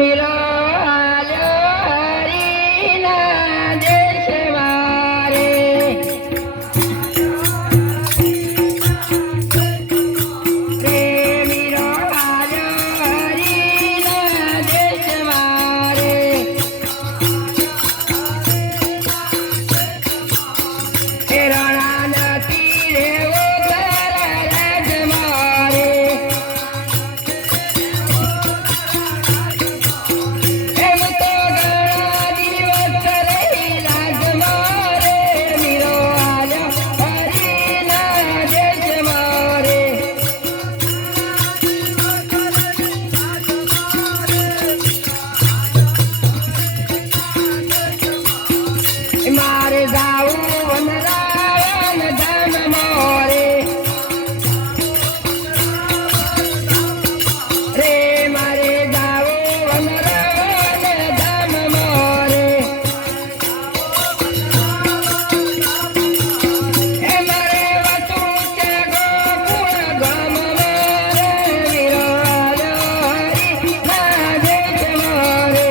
मिलो आलो हरीना देश मारे रे मिलो आलो हरीना देश मारे रणा नती रे उतर राज मारे मारे जाऊ वनरायण धन मोरे रे मारे जाऊ वनरायण धन मोरे हे मारे वसुचे गोकुळ गम मोरे वीरो आलो हरी ना देश मोरे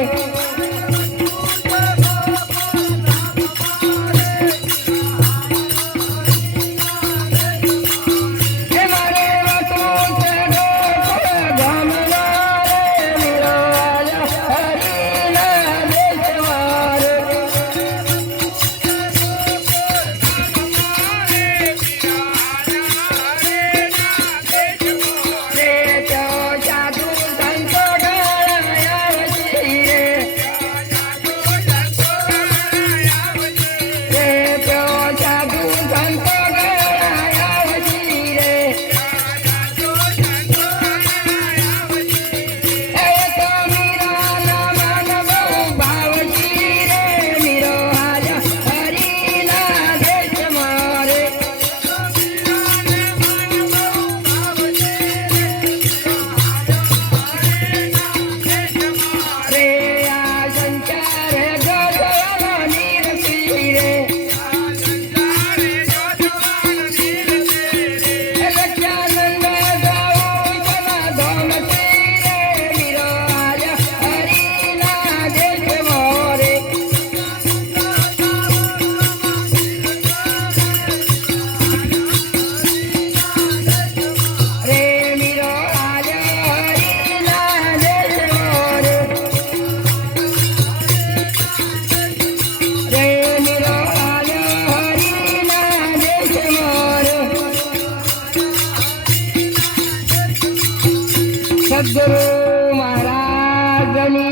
सद्गुरु महाराज की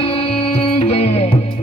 जय।